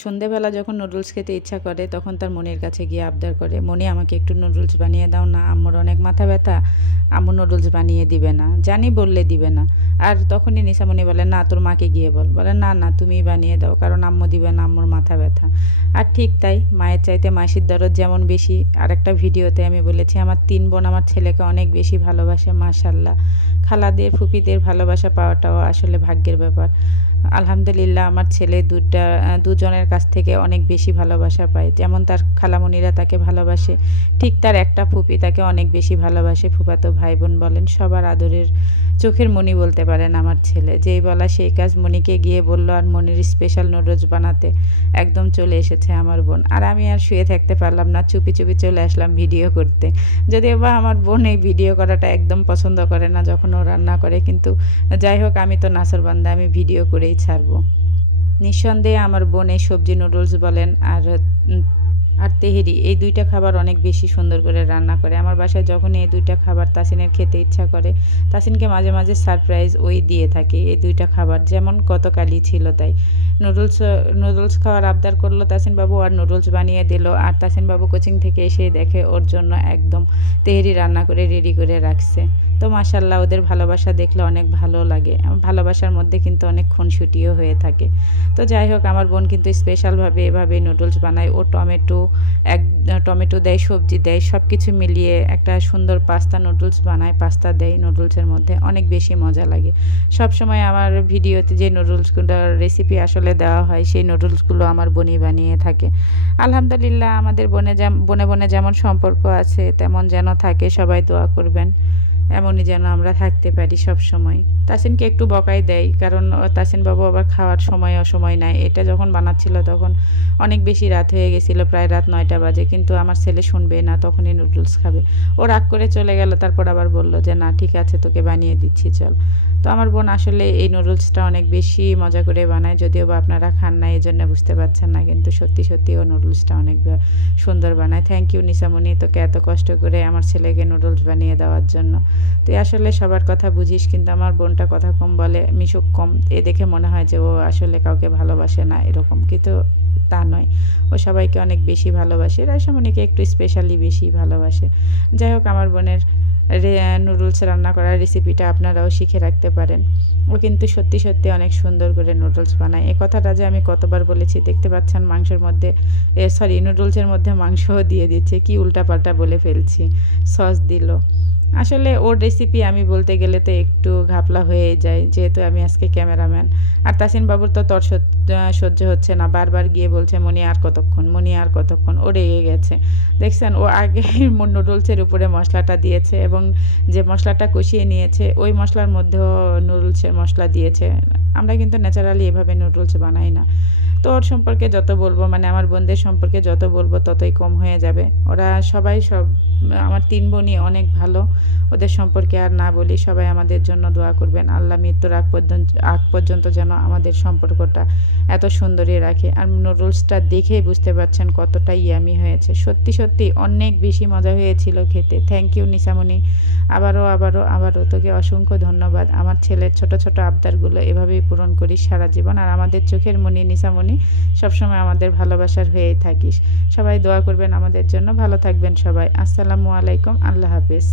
সন্ধেবেলা যখন নুডলস খেতে ইচ্ছা করে তখন তার মনির কাছে গিয়ে আবদার করে, মনি আমাকে একটু নুডলস বানিয়ে দাও না, আম্মুর অনেক মাথা ব্যথা, আম্মু নুডলস বানিয়ে দিবে না, জানি বললে দিবে না। আর তখনই নিশামণি বলে, না তোর মাকে গিয়ে বল। বলে, না না তুমিই বানিয়ে দাও, কারণ আম্মু দিবে না, আম্মুর মাথা ব্যথা। আর ঠিক তাই, মায়ের চাইতে মাসির দরদ যেমন বেশি। আর একটা ভিডিওতে আমি বলেছি আমার 3 বোন আমার ছেলেকে অনেক বেশি ভালোবাসে, মাশাল্লাহ। খালাদের ফুপিদের ভালোবাসা পাওয়াটাও আসলে ভাগ্যের ব্যাপার। আলহামদুলিল্লাহ আমার ছেলে দুজনের কাছ থেকে অনেক বেশি ভালোবাসা পায়। যেমন তার খালামণিরা তাকে ভালোবাসে, ঠিক তার একটা ফুপি তাকে অনেক বেশি ভালোবাসে। ফুফাতো ভাই বোন বলেন, সবার আদরের চোখের মণি বলতে পারেন আমার ছেলে। যেই বলা সেই কাজ, মণিকে গিয়ে বলল আর মনির স্পেশাল নুডলস বানাতে একদম চলে এসেছে আমার বোন। আর আমি আর শুয়ে থাকতে পারলাম না, চুপি চুপি চলে আসলাম ভিডিও করতে। যদিও বা আমার বোন এই ভিডিও করাটা একদম পছন্দ করে না যখন ও রান্না করে, কিন্তু যাই হোক আমি তো নাছোড়বান্দা, আমি ভিডিও করেই ছাড়বো। নিঃসন্দেহে আমার বোন এই সবজি নুডলস বলেন আর তেহেরি, এই দুইটা খাবার অনেক বেশি সুন্দর করে রান্না করে। আমার বাসায় যখনই এই দুইটা খাবার তাসিনের খেতে ইচ্ছা করে, তাসিনকে মাঝে মাঝে সারপ্রাইজ ওই দিয়ে থাকে এই দুইটা খাবার। যেমন গতকালই ছিল তাই, নুডলস খাওয়ার আবদার করলো তাসিন বাবু, আর নুডলস বানিয়ে দিল। আর তাসিন বাবু কোচিং থেকে এসে দেখে ওর জন্য একদম তেহেরি রান্না করে রেডি করে রাখছে। তো মাশাল্লাহ, ওদের ভালোবাসা দেখলে অনেক ভালো লাগে। ভালোবাসার মধ্যে কিন্তু অনেক খুনসুটিও হয়ে থাকে। তো যাই হোক, আমার বোন কিন্তু স্পেশালভাবে এভাবে নুডলস বানায়। ও টমেটো দেয়, সবজি দেয়, সব কিছু মিলিয়ে একটা সুন্দর পাস্তা নুডলস বানায়। পাস্তা দেয় নুডলসের মধ্যে, অনেক বেশি মজা লাগে। সব সময় আমার ভিডিওতে যে নুডলসগুলোর রেসিপি আসলে দেওয়া হয়, সেই নুডলসগুলো আমার বোনই বানিয়ে থাকে। আলহামদুলিল্লাহ আমাদের বনে বনে যেমন সম্পর্ক আছে তেমন যেন থাকে। সবাই দোয়া করবেন এমনই যেন আমরা থাকতে পারি সব সময়। তাসিনকে একটু বকাই দেয়, কারণ তাসিন বাবু আবার খাওয়ার সময় অসময় নাই। এটা যখন বানাচ্ছিল তখন অনেক বেশি রাত হয়ে গেছিলো, প্রায় রাত 9টা বাজে, কিন্তু আমার ছেলে শুনবে না, তখনই নুডলস খাবে। ও রাগ করে চলে গেল, তারপর আবার বলল যে না ঠিক আছে তোকে বানিয়ে দিচ্ছি চল। তো আমার বোন আসলে এই নুডলসটা অনেক বেশি মজা করে বানায়, যদিও বা আপনারা খান না এই জন্য বুঝতে পারছেন না, কিন্তু সত্যি সত্যি ও নুডলসটা অনেক সুন্দর বানায়। থ্যাংক ইউ নিশামণি, তোকে এত কষ্ট করে আমার ছেলেকে নুডলস বানিয়ে দেওয়ার জন্য। তুই আসলে সবার কথা বুঝিস, কিন্তু আমার বোনটা কথা কম বলে, মিশুক কম। এ দেখে মনে হয় যে ও আসলে কাউকে ভালোবাসে না, এরকম কিন্তু তা নয়। ও সবাইকে অনেক বেশি ভালোবাসে, রাইসামণিকে একটু স্পেশালি বেশি ভালোবাসে। যাই হোক, আমার বোনের নুডলস রান্না করার রেসিপিটা আপনারাও শিখে রাখতে পারেন। ও কিন্তু সত্যি সত্যি অনেক সুন্দর করে নুডলস বানায়। এ কথাটা যে আমি কতবার বলেছি, দেখতে পাচ্ছেন মাংসের মধ্যে নুডলসের মধ্যে মাংসও দিয়ে দিচ্ছে, কি উল্টাপাল্টা বলে ফেলছি। সস দিল। আসলে ওর রেসিপি আমি বলতে গেলে তো একটু ঘাপলা হয়ে যায়, যেহেতু আমি আজকে ক্যামেরাম্যান। আর তাসিন বাবুর তো সহ্য হচ্ছে না, বারবার গিয়ে বলছে মনি আর কতক্ষণ, মনি আর কতক্ষণ। ও রেগে গেছে। দেখছেন, ও আগে নুডলসের উপরে মশলাটা দিয়েছে এবং যে মশলাটা কষিয়ে নিয়েছে ওই মশলার মধ্যেও নুডলসের মশলা দিয়েছে। আমরা কিন্তু ন্যাচারালি এভাবে নুডলস বানাই না। তো ওর সম্পর্কে যত বলবো, মানে আমার বোনদের সম্পর্কে যত বলবো ততই কম হয়ে যাবে। ওরা সবাই আমার 3 বোনই অনেক ভালো। ওদের সম্পর্কে আর না বলি। সবাই আমাদের জন্য দোয়া করবেন, আল্লাহ মৃত্যুর আগ পর্যন্ত যেন আমাদের সম্পর্কটা এত সুন্দরই রাখে। আর নুডলসটা দেখেই বুঝতে পারছেন কতটা ইয়ামি হয়েছে। সত্যি সত্যি অনেক বেশি মজা হয়েছিল খেতে। থ্যাংক ইউ নিশামণি, আবারও তোকে অসংখ্য ধন্যবাদ। আমার ছেলের ছোট ছোট আবদারগুলো এভাবেই পূরণ করিস সারা জীবন, আর আমাদের চোখের মণি নিশামণি সবসময় আমাদের ভালোবাসার হয়েই থাকিস। সবাই দোয়া করবেন আমাদের জন্য। ভালো থাকবেন সবাই। আসসালামু আলাইকুম, আল্লাহ হাফেজ।